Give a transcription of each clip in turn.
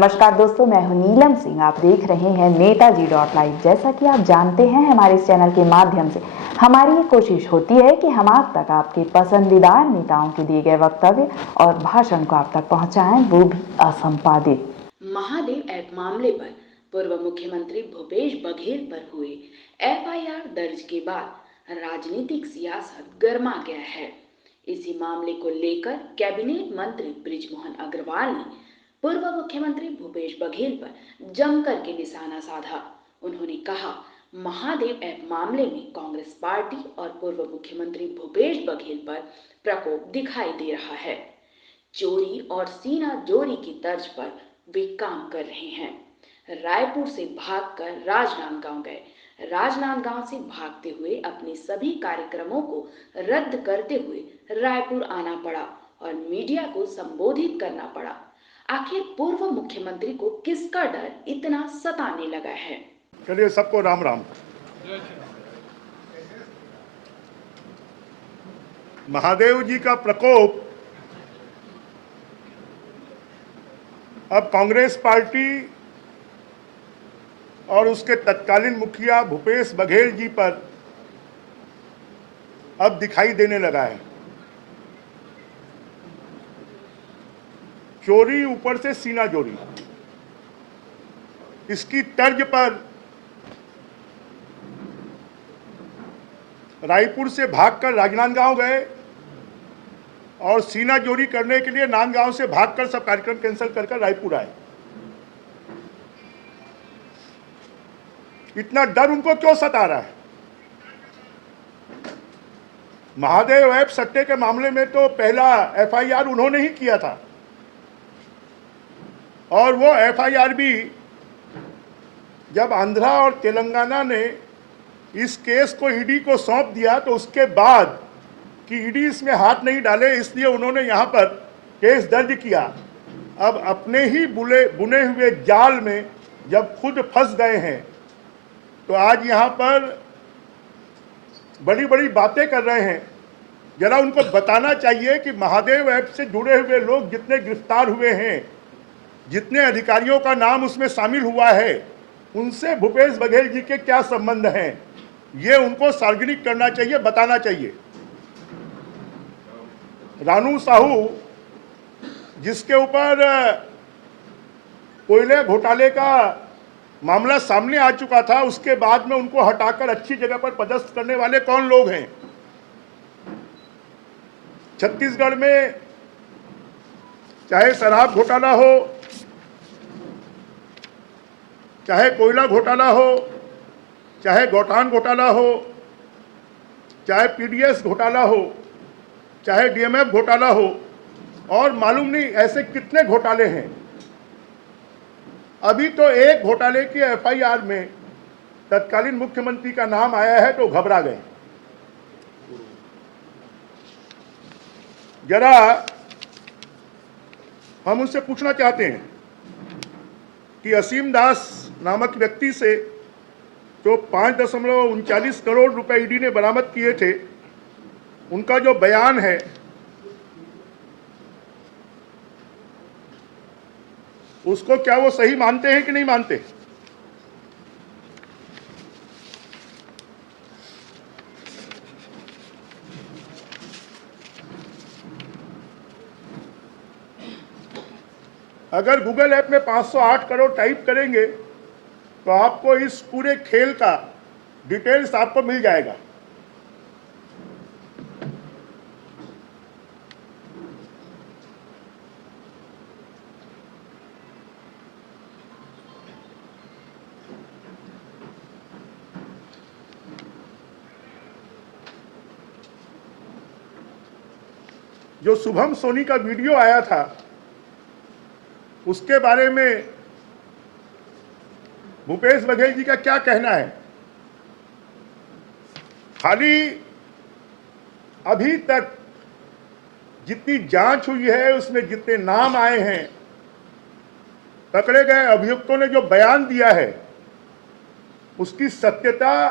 नमस्कार दोस्तों, मैं हूं नीलम सिंह। आप देख रहे हैं नेताजी.लाइव। जैसा कि आप जानते हैं, हमारे इस चैनल के माध्यम से हमारी ये कोशिश होती है कि हम आप तक आपके पसंदीदा नेताओं के दिए गए वक्तव्य और भाषण को आप तक पहुंचाएं, वो भी असंपादित। महादेव ऐप मामले पर पूर्व मुख्यमंत्री भूपेश बघेल पर हुए एफआईआर दर्ज के बाद राजनीतिक सियासत गर्मा गया है। इसी मामले को लेकर कैबिनेट मंत्री बृजमोहन अग्रवाल ने पूर्व मुख्यमंत्री भूपेश बघेल पर जमकर के निशाना साधा। उन्होंने कहा, महादेव ऐप मामले में कांग्रेस पार्टी और पूर्व मुख्यमंत्री भूपेश बघेल पर प्रकोप दिखाई दे रहा है। चोरी और सीना जोरी की तर्ज पर वे काम कर रहे हैं। रायपुर से भागकर राजनांदगांव गए, राजनांदगांव से भागते हुए अपने सभी कार्यक्रमों को रद्द करते हुए रायपुर आना पड़ा और मीडिया को संबोधित करना पड़ा। आखिर पूर्व मुख्यमंत्री को किसका डर इतना सताने लगा है? चलिए, सबको राम राम। महादेव जी का प्रकोप अब कांग्रेस पार्टी और उसके तत्कालीन मुखिया भूपेश बघेल जी पर अब दिखाई देने लगा है। चोरी ऊपर से सीना जोरी, इसकी तर्ज पर रायपुर से भागकर राजनांदगांव गए और सीना जोरी करने के लिए नांदगांव से भागकर सब कार्यक्रम कैंसिल कर रायपुर आए। इतना डर उनको क्यों सता रहा है? महादेव ऐप सट्टे के मामले में तो पहला एफआईआर उन्होंने ही किया था और वो एफआईआर भी जब आंध्रा और तेलंगाना ने इस केस को ईडी को सौंप दिया तो उसके बाद कि ईडी इसमें हाथ नहीं डाले, इसलिए उन्होंने यहाँ पर केस दर्ज किया। अब अपने ही बुने हुए जाल में जब खुद फंस गए हैं तो आज यहाँ पर बड़ी बड़ी बातें कर रहे हैं। जरा उनको बताना चाहिए कि महादेव ऐप से जुड़े हुए लोग जितने गिरफ्तार हुए हैं, जितने अधिकारियों का नाम उसमें शामिल हुआ है, उनसे भूपेश बघेल जी के क्या संबंध हैं, ये उनको सार्वजनिक करना चाहिए, बताना चाहिए। रानू साहू, जिसके ऊपर कोयले घोटाले का मामला सामने आ चुका था, उसके बाद में उनको हटाकर अच्छी जगह पर पदस्थ करने वाले कौन लोग हैं? छत्तीसगढ़ में चाहे शराब घोटाला हो, चाहे कोयला घोटाला हो, चाहे गौठान घोटाला हो, चाहे पीडीएस घोटाला हो, चाहे डीएमएफ घोटाला हो, और मालूम नहीं ऐसे कितने घोटाले हैं। अभी तो एक घोटाले की एफआईआर में तत्कालीन मुख्यमंत्री का नाम आया है तो घबरा गए। जरा हम उनसे पूछना चाहते हैं कि असीम दास नामक व्यक्ति से जो 5.39 करोड़ रुपए ईडी ने बरामद किए थे, उनका जो बयान है उसको क्या वो सही मानते हैं कि नहीं मानते? अगर गूगल ऐप में 508 करोड़ टाइप करेंगे तो आपको इस पूरे खेल का डिटेल्स आपको मिल जाएगा। जो शुभम सोनी का वीडियो आया था, उसके बारे में भूपेश बघेल जी का क्या कहना है? खाली अभी तक जितनी जांच हुई है, उसमें जितने नाम आए हैं, पकड़े गए अभियुक्तों ने जो बयान दिया है, उसकी सत्यता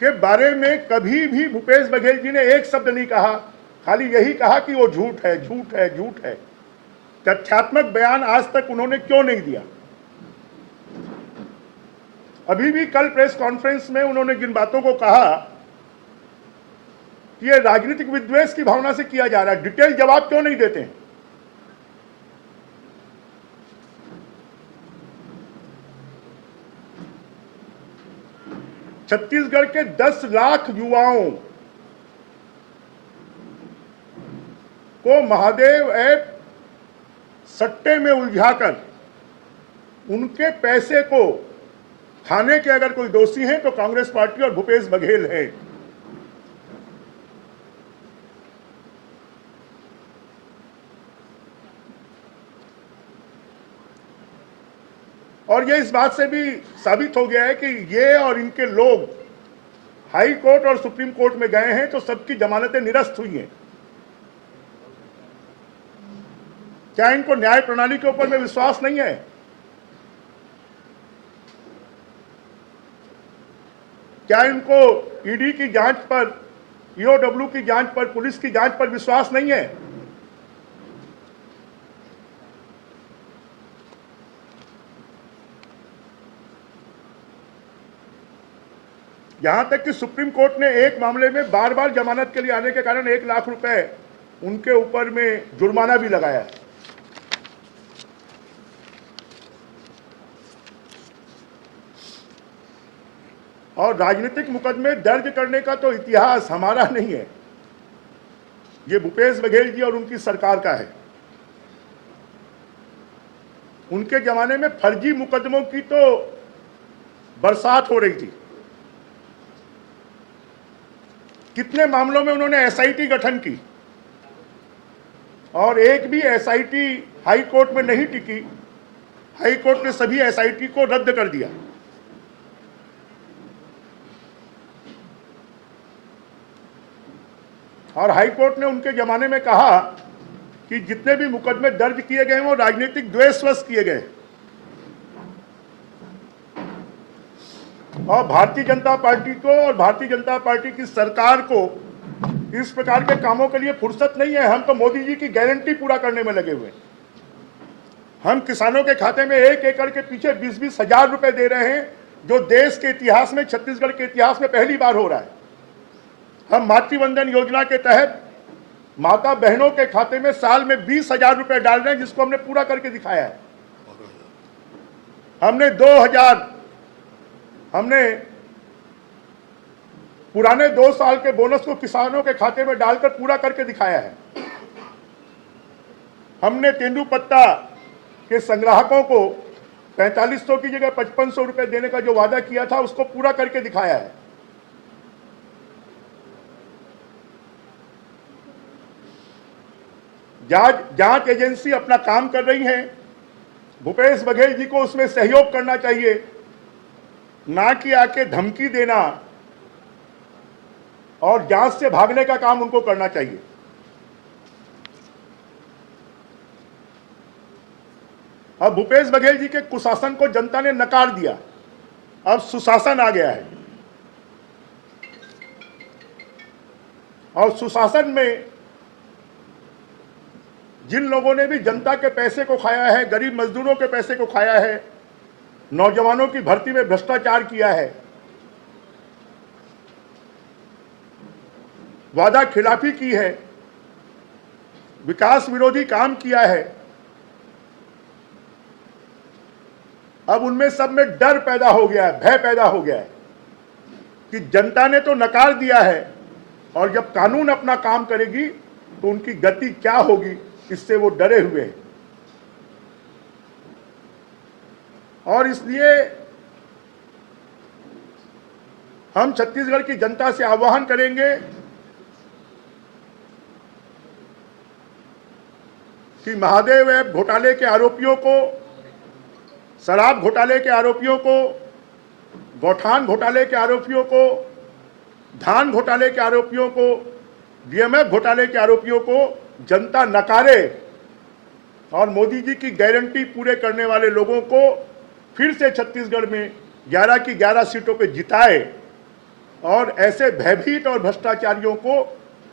के बारे में कभी भी भूपेश बघेल जी ने एक शब्द नहीं कहा। खाली यही कहा कि वो झूठ है, झूठ है, झूठ है। तथ्यात्मक बयान आज तक उन्होंने क्यों नहीं दिया? अभी भी कल प्रेस कॉन्फ्रेंस में उन्होंने जिन बातों को कहा कि ये राजनीतिक विद्वेष की भावना से किया जा रहा है, डिटेल जवाब क्यों नहीं देते हैं? छत्तीसगढ़ के 10 लाख युवाओं को महादेव ऐप सट्टे में उलझाकर उनके पैसे को खाने के अगर कोई दोषी हैं तो कांग्रेस पार्टी और भूपेश बघेल है। और ये इस बात से भी साबित हो गया है कि ये और इनके लोग हाई कोर्ट और सुप्रीम कोर्ट में गए हैं तो सबकी जमानतें निरस्त हुई हैं। क्या इनको न्याय प्रणाली के ऊपर में विश्वास नहीं है? क्या इनको ईडी की जांच पर, ईओडब्ल्यू की जांच पर, पुलिस की जांच पर विश्वास नहीं है? यहां तक कि सुप्रीम कोर्ट ने एक मामले में बार बार जमानत के लिए आने के कारण 1 लाख रुपए उनके ऊपर में जुर्माना भी लगाया। और राजनीतिक मुकदमे दर्ज करने का तो इतिहास हमारा नहीं है, ये भूपेश बघेल जी और उनकी सरकार का है। उनके जमाने में फर्जी मुकदमों की तो बरसात हो रही थी। कितने मामलों में उन्होंने एसआईटी गठन की और एक भी एसआईटी हाई कोर्ट में नहीं टिकी। हाई कोर्ट ने सभी एसआईटी को रद्द कर दिया। और हाई कोर्ट ने उनके जमाने में कहा कि जितने भी मुकदमे दर्ज किए गए हैं वो राजनीतिक द्वेषवश किए गए। और भारतीय जनता पार्टी को और भारतीय जनता पार्टी की सरकार को इस प्रकार के कामों के लिए फुर्सत नहीं है। हम तो मोदी जी की गारंटी पूरा करने में लगे हुए हैं। हम किसानों के खाते में 1 एकड़ के पीछे 20-20 हजार रुपए दे रहे हैं, जो देश के इतिहास में, छत्तीसगढ़ के इतिहास में पहली बार हो रहा है। हम मातृवंदन योजना के तहत माता बहनों के खाते में साल में 20,000 रुपए डाल रहे हैं, जिसको हमने पूरा करके दिखाया है। हमने पुराने 2 साल के बोनस को किसानों के खाते में डालकर पूरा करके दिखाया है। हमने तेंदुपत्ता के संग्राहकों को 4500 की जगह 5500 रुपए देने का जो वादा किया था उसको पूरा करके दिखाया है। जांच एजेंसी अपना काम कर रही है। भूपेश बघेल जी को उसमें सहयोग करना चाहिए, ना कि आके धमकी देना और जांच से भागने का काम उनको करना चाहिए। अब भूपेश बघेल जी के कुशासन को जनता ने नकार दिया, अब सुशासन आ गया है। और सुशासन में जिन लोगों ने भी जनता के पैसे को खाया है, गरीब मजदूरों के पैसे को खाया है, नौजवानों की भर्ती में भ्रष्टाचार किया है, वादा खिलाफी की है, विकास विरोधी काम किया है, अब उनमें सब में डर पैदा हो गया है, भय पैदा हो गया है कि जनता ने तो नकार दिया है और जब कानून अपना काम करेगी तो उनकी गति क्या होगी, इससे वो डरे हुए हैं। और इसलिए हम छत्तीसगढ़ की जनता से आह्वान करेंगे कि महादेव ऐप घोटाले के आरोपियों को, शराब घोटाले के आरोपियों को, गौठान घोटाले के आरोपियों को, धान घोटाले के आरोपियों को, डीएमएफ घोटाले के आरोपियों को जनता नकारे और मोदी जी की गारंटी पूरे करने वाले लोगों को फिर से छत्तीसगढ़ में 11 की 11 सीटों पे जिताए और ऐसे भयभीत और भ्रष्टाचारियों को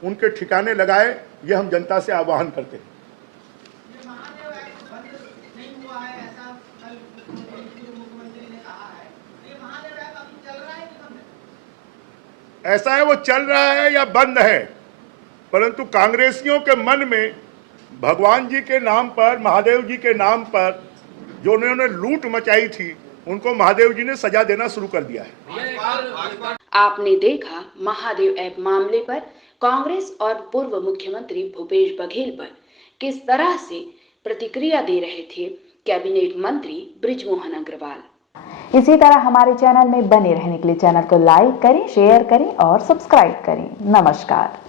उनके ठिकाने लगाए। ये हम जनता से आह्वान करते हैं। ऐसा है वो चल रहा है या बंद है, परंतु कांग्रेसियों के मन में भगवान जी के नाम पर, महादेव जी के नाम पर जो उन्होंने लूट मचाई थी, उनको महादेव जी ने सजा देना शुरू कर दिया है। आपने देखा महादेव ऐप मामले पर कांग्रेस और पूर्व मुख्यमंत्री भूपेश बघेल पर किस तरह से प्रतिक्रिया दे रहे थे कैबिनेट मंत्री बृजमोहन अग्रवाल। इसी तरह हमारे चैनल में बने रहने के लिए चैनल को लाइक करें, शेयर करें और सब्सक्राइब करें। नमस्कार।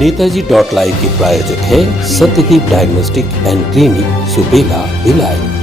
नेताजी.live के प्रायोजक है Satyadeep diagnostic and clinic, Supela, Bhilai.